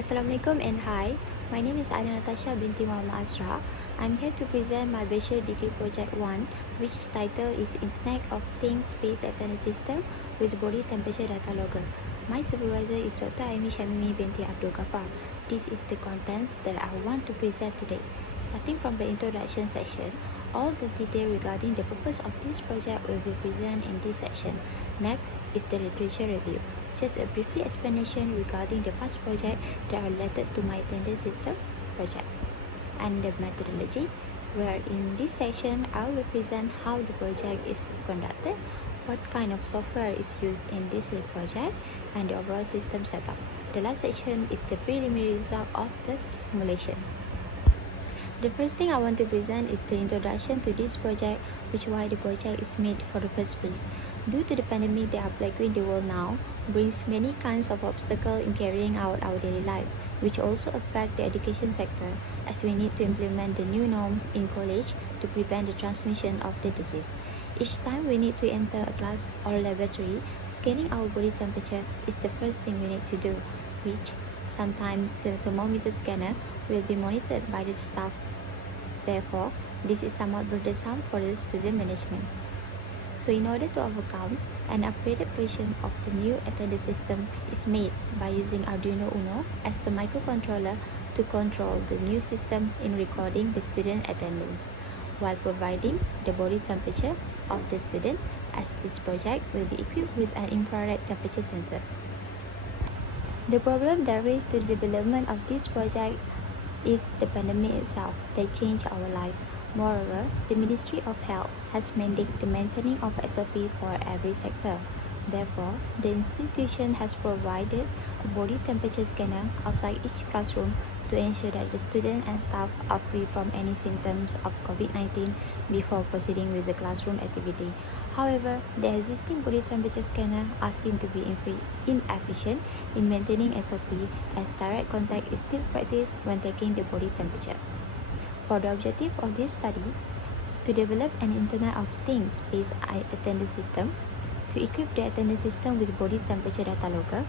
Assalamualaikum and hi. My name is Natasya binti Muhammad Asrak. I'm here to present my Bachelor Degree Project 1, which title is Internet of Things Space Attendance System with Body Temperature Data Logger. My supervisor is Dr. Aimi Shamimi binti Abdul Ghaffar. This is the contents that I want to present today. Starting from the introduction section, all the detail regarding the purpose of this project will be presented in this section. Next is the literature review. Just a brief explanation regarding the past project that are related to my attendance system project and the methodology, where in this section I will present how the project is conducted, what kind of software is used in this project, and the overall system setup. The last section is the preliminary result of the simulation. The first thing I want to present is the introduction to this project, which why the project is made for the first place. Due to the pandemic that are plaguing the world now, brings many kinds of obstacles in carrying out our daily life, which also affect the education sector, as we need to implement the new norm in college to prevent the transmission of the disease. Each time we need to enter a class or laboratory, scanning our body temperature is the first thing we need to do, which sometimes the thermometer scanner will be monitored by the staff. Therefore, this is somewhat burdensome for the student management. So in order to overcome, an upgraded version of the new attendance system is made by using Arduino Uno as the microcontroller to control the new system in recording the student attendance, while providing the body temperature of the student, as this project will be equipped with an infrared temperature sensor. The problem that raised to the development of this project is the pandemic itself that changed our life. Moreover, the Ministry of Health has mandated the maintaining of SOP for every sector. Therefore, the institution has provided a body temperature scanner outside each classroom to ensure that the students and staff are free from any symptoms of COVID-19 before proceeding with the classroom activity. However, the existing body temperature scanner are seen to be inefficient in maintaining SOP, as direct contact is still practiced when taking the body temperature. For the objective of this study, to develop an Internet of Things based attendance system, to equip the attendance system with body temperature data logger,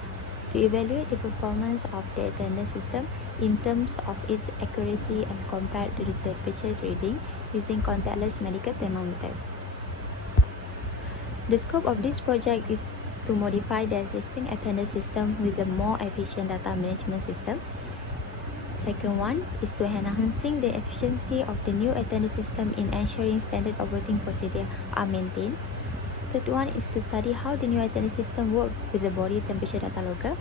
to evaluate the performance of the attendance system in terms of its accuracy as compared to the temperature reading using contactless medical thermometer. The scope of this project is to modify the existing attendance system with a more efficient data management system. Second one is to enhancing the efficiency of the new attendance system in ensuring standard operating procedures are maintained. Third one is to study how the new attendance system works with the body temperature data logger.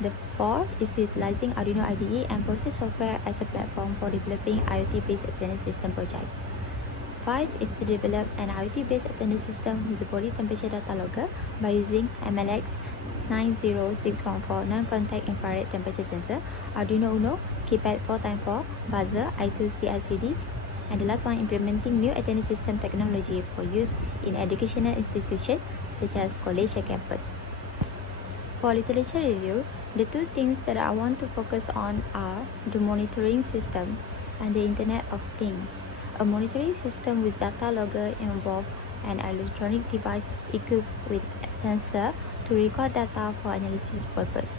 The fourth is to utilizing Arduino IDE and process software as a platform for developing IoT-based attendance system project. 5 is to develop an IoT-based attendance system with the body temperature data logger by using MLX 90614 non-contact infrared temperature sensor, Arduino Uno, keypad 4x4, buzzer, I2C LCD, and the last one, implementing new attendance system technology for use in educational institutions such as college and campus. For literature review, the two things that I want to focus on are the monitoring system and the Internet of Things. A monitoring system with data logger involves an electronic device equipped with a sensor to record data for analysis purpose.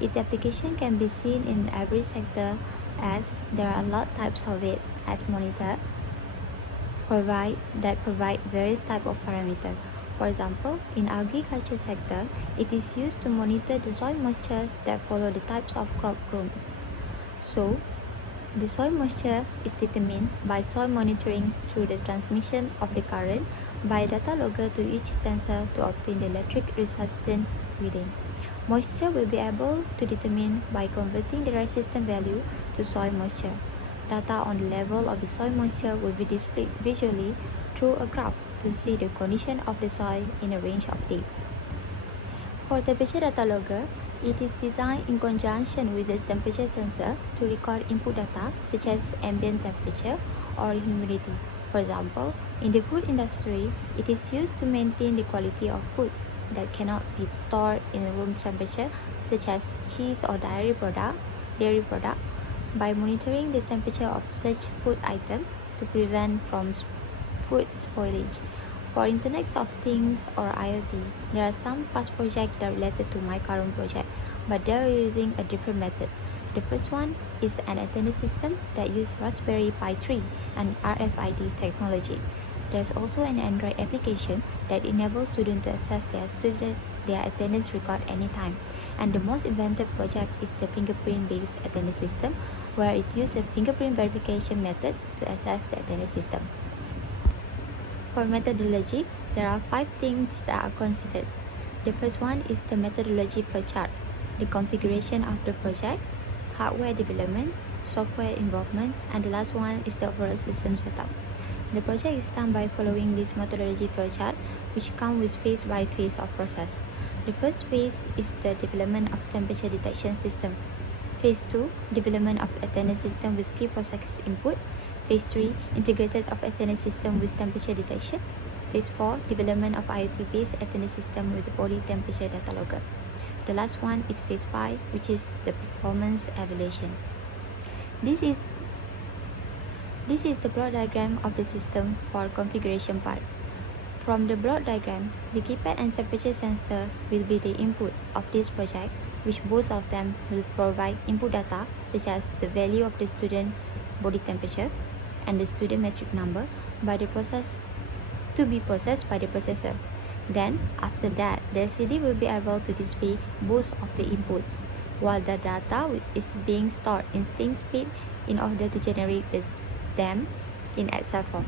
Its application can be seen in every sector, as there are a lot of types of it as monitor that provide various types of parameters. For example, in agriculture sector, it is used to monitor the soil moisture that follow the types of crop grown. So, the soil moisture is determined by soil monitoring through the transmission of the current by a data logger to each sensor to obtain the electric resistance reading. Moisture will be able to determine by converting the resistance value to soil moisture. Data on the level of the soil moisture will be displayed visually through a graph to see the condition of the soil in a range of days. For temperature data logger, it is designed in conjunction with the temperature sensor to record input data such as ambient temperature or humidity. For example, in the food industry, it is used to maintain the quality of foods that cannot be stored in room temperature, such as cheese or dairy product, by monitoring the temperature of such food item to prevent from food spoilage. For Internet of Things or IoT, there are some past projects that are related to my current project. but they are using a different method. The first one is an attendance system that uses Raspberry Pi 3 and RFID technology. There's also an Android application that enables students to access their attendance record anytime. And the most inventive project is the fingerprint-based attendance system, where it uses a fingerprint verification method to access the attendance system. For methodology, there are 5 things that are considered. The first one is the methodology flowchart, the configuration of the project, hardware development, software involvement, and the last one is the overall system setup. The project is done by following this methodology flowchart, which comes with phase by phase of process. The first phase is the development of temperature detection system. Phase 2, development of attendance system with key process input. Phase 3, integrated of attendance system with temperature detection. Phase 4, development of IoT-based attendance system with body temperature data logger. The last one is phase 5, which is the performance evaluation. This is the block diagram of the system for configuration part. From the block diagram, the keypad and temperature sensor will be the input of this project, which both of them will provide input data such as the value of the student body temperature and the student metric number to be processed by the processor. Then, after that, the LCD will be able to display both of the input, while the data is being stored in string speed in order to generate them in Excel form.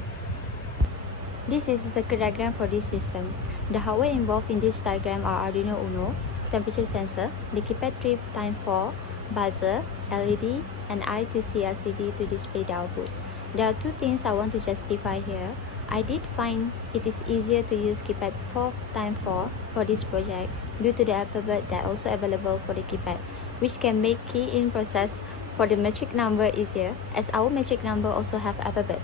This is the circuit diagram for this system. The hardware involved in this diagram are Arduino Uno, temperature sensor, the keypad 3x4, buzzer, LED, and I2C LCD to display the output. There are 2 things I want to justify here. I did find it is easier to use keypad 4x4 for this project due to the alphabet that also available for the keypad, which can make key-in process for the metric number easier, as our metric number also have alphabet.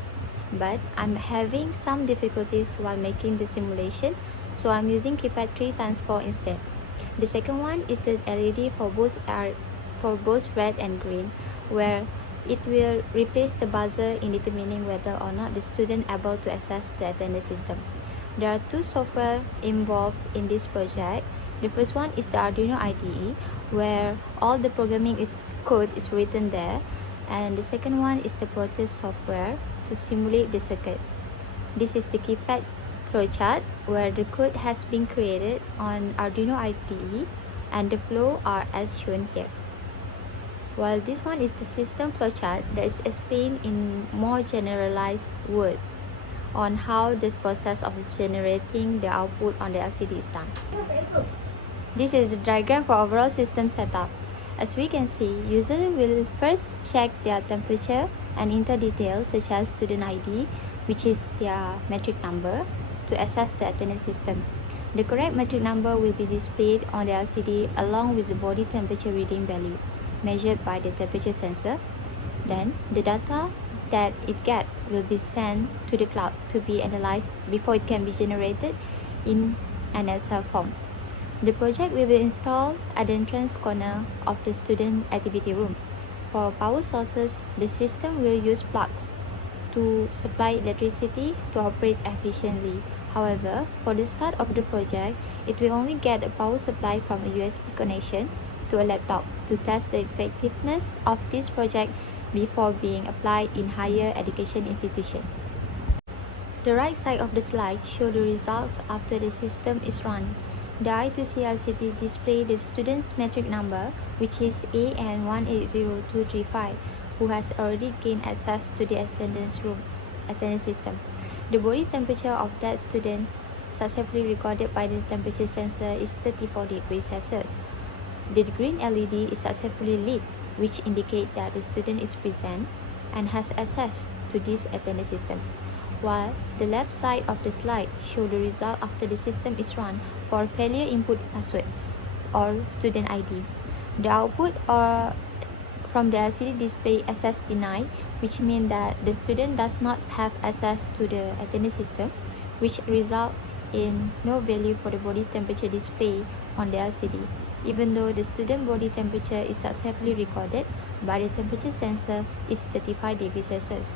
But I'm having some difficulties while making the simulation, so I'm using keypad 3x4 instead. The second one is the LED for both red and green, where it will replace the buzzer in determining whether or not the student able to access the attendance system. There are 2 software involved in this project. The first one is the Arduino IDE, where all the programming code is written there, and the second one is the Proteus software to simulate the circuit. This is the keypad flowchart, where the code has been created on Arduino IDE and the flow are as shown here. While this one is the system flowchart that is explained in more generalized words on how the process of generating the output on the LCD is done. This is the diagram for overall system setup. As we can see, users will first check their temperature and enter details such as student ID, which is their metric number, to access the attendance system. The correct metric number will be displayed on the LCD along with the body temperature reading value measured by the temperature sensor. Then, the data that it gets will be sent to the cloud to be analyzed before it can be generated in an Excel form. The project will be installed at the entrance corner of the student activity room. For power sources, the system will use plugs to supply electricity to operate efficiently. However, for the start of the project, it will only get a power supply from a USB connection to a laptop to test the effectiveness of this project before being applied in higher education institutions. The right side of the slide shows the results after the system is run. The I2C LCD displays the student's metric number, which is AN180235, who has already gained access to the attendance system. The body temperature of that student successfully recorded by the temperature sensor is 34 degrees Celsius. The green LED is successfully lit, which indicates that the student is present and has access to this attendance system, while the left side of the slide shows the result after the system is run for failure input password or student ID. The output from the LCD display access denied, which means that the student does not have access to the attendance system, which result in no value for the body temperature display on the LCD, even though the student body temperature is successfully recorded by the temperature sensor is 35 degrees Celsius.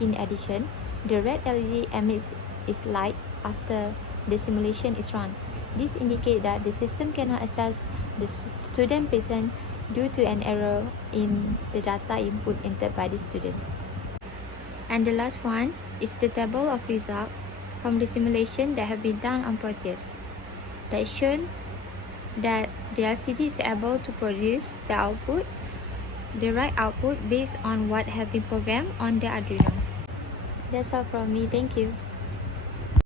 In addition, the red LED emits its light after the simulation is run. This indicates that the system cannot access the student present due to an error in the data input entered by the student. And the last one is the table of results from the simulation that have been done on Proteus. That shown that the LCD is able to produce the right output based on what have been programmed on the Arduino. That's all from me. Thank you.